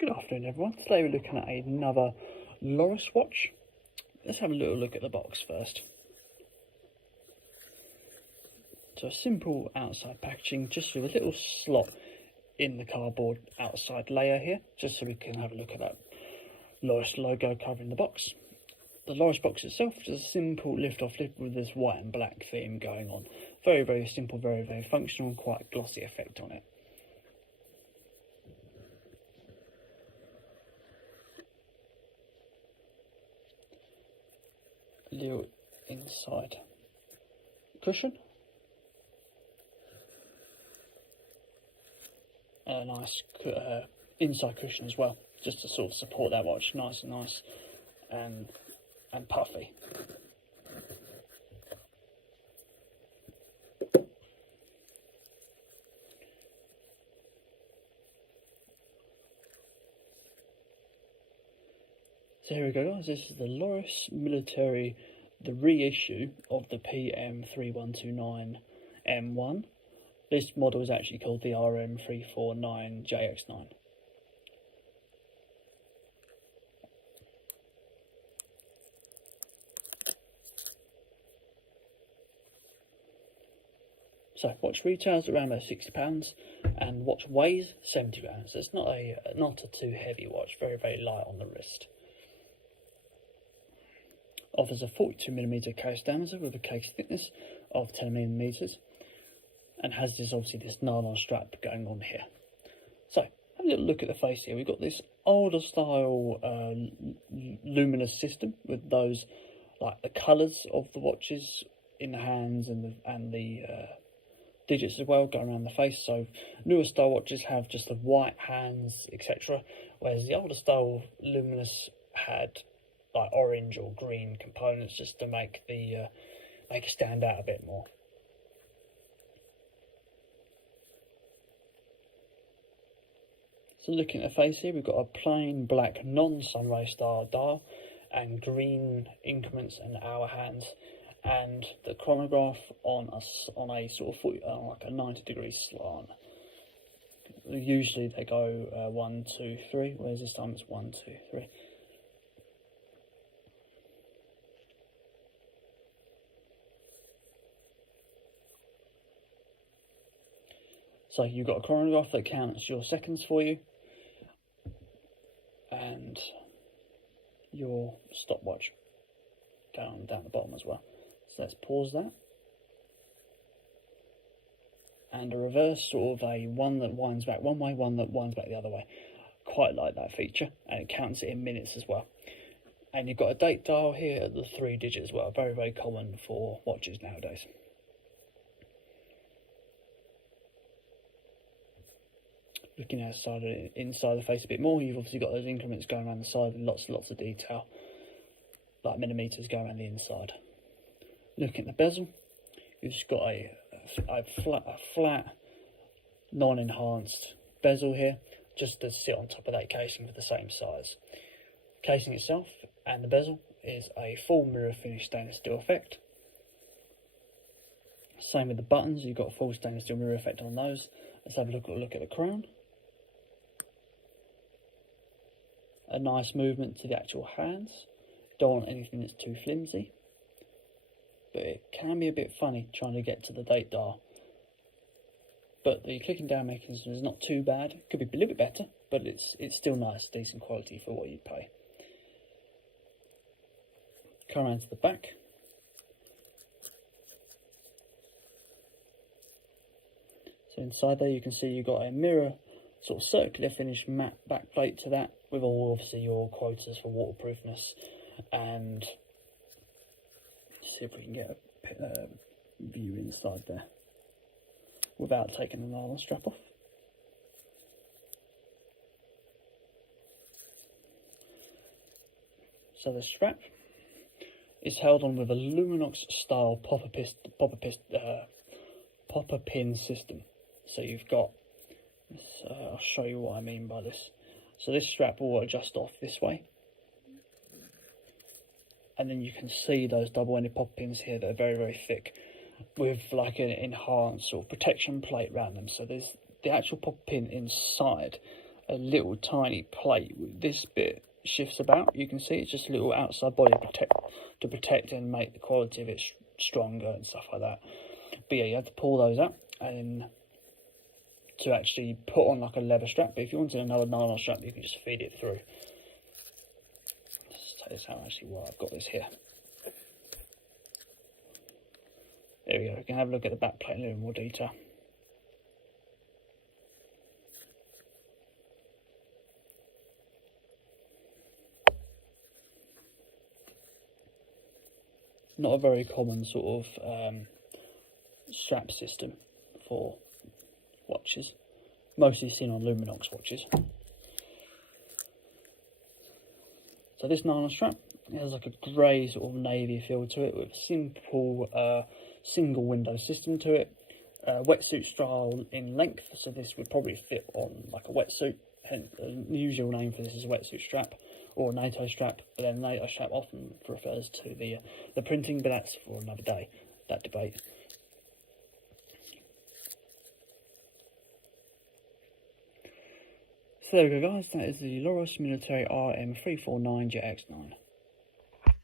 Good afternoon everyone. Today we're looking at another Lorus watch. Let's have a little look at the box first. So a simple outside packaging, just with a little slot in the cardboard outside layer here, just so we can have a look at that Lorus logo covering the box. The Lorus box itself is a simple lift-off lid with this white and black theme going on. Very, very simple, very, very functional, and quite glossy effect on it. Little inside cushion, and a nice inside cushion as well, just to sort of support that watch. Nice and puffy. So here we go guys, this is the Lorus Military, the reissue of the PM3129M1. This model is actually called the RM349JX9. So watch retails around about £60 and watch weighs 70 grams. So it's not a too heavy watch, very, very light on the wrist. Offers a 42mm case diameter with a case thickness of 10mm, and has this nylon strap going on here. So have a little look at the face here. We've got this older style luminous system with those, like the colours of the watches in the hands and the digits as well going around the face. So newer style watches have just the white hands, etc., whereas the older style luminous had like orange or green components, just to make the make it stand out a bit more. So looking at the face here, we've got a plain black non-sunray star dial and green increments and hour hands, and the chronograph on a sort of like a 90-degree slant. Usually they go 1, 2, 3, whereas this time it's 1, 2, 3. So you've got a chronograph that counts your seconds for you, and your stopwatch down the bottom as well. So let's pause that. And a reverse, sort of a one that winds back one way, one that winds back the other way. Quite like that feature, and it counts it in minutes as well. And you've got a date dial here at the 3 digits as well. Very, very common for watches nowadays. Looking inside the face a bit more, you've obviously got those increments going around the side and lots of detail, like millimeters going around the inside. Looking at the bezel, you've just got a flat, non-enhanced bezel here, just to sit on top of that casing for the same size. Casing itself and the bezel is a full mirror finish stainless steel effect. Same with the buttons, you've got a full stainless steel mirror effect on those. Let's have a look at the crown. A nice movement to the actual hands. Don't want anything that's too flimsy, but it can be a bit funny trying to get to the date dial. But the clicking down mechanism is not too bad. It could be a little bit better, but it's still nice, decent quality for what you pay. Come around to the back. So inside there you can see you've got a mirror, sort of circular finish matte back plate to that, with all obviously your quotas for waterproofness. And see if we can get a view inside there without taking the nylon strap off. So the strap is held on with a Luminox style popper pin system. So you've got, I'll show you what I mean by this. So this strap will adjust off this way, and then you can see those double-ended popper pins here that are very, very thick, with like an enhanced sort of protection plate around them. So there's the actual popper pin inside a little tiny plate with this bit shifts about. You can see it's just a little outside body to protect and make the quality of it stronger and stuff like that. But yeah, you have to pull those out and to actually put on like a leather strap. But if you wanted another nylon strap, you can just feed it through. Let's take this out actually while I've got this here. There we go. We can have a look at the back plate in a little more detail. Not a very common sort of strap system for watches, mostly seen on Luminox watches. So this nylon strap, it has like a grey sort of navy feel to it with a simple single window system to it. Wetsuit style in length, so this would probably fit on like a wetsuit. Hence, the usual name for this is a wetsuit strap or a NATO strap, but then NATO strap often refers to the printing, but that's for another day, that debate. So there we go guys, that is the Lorus Military RM349JX9.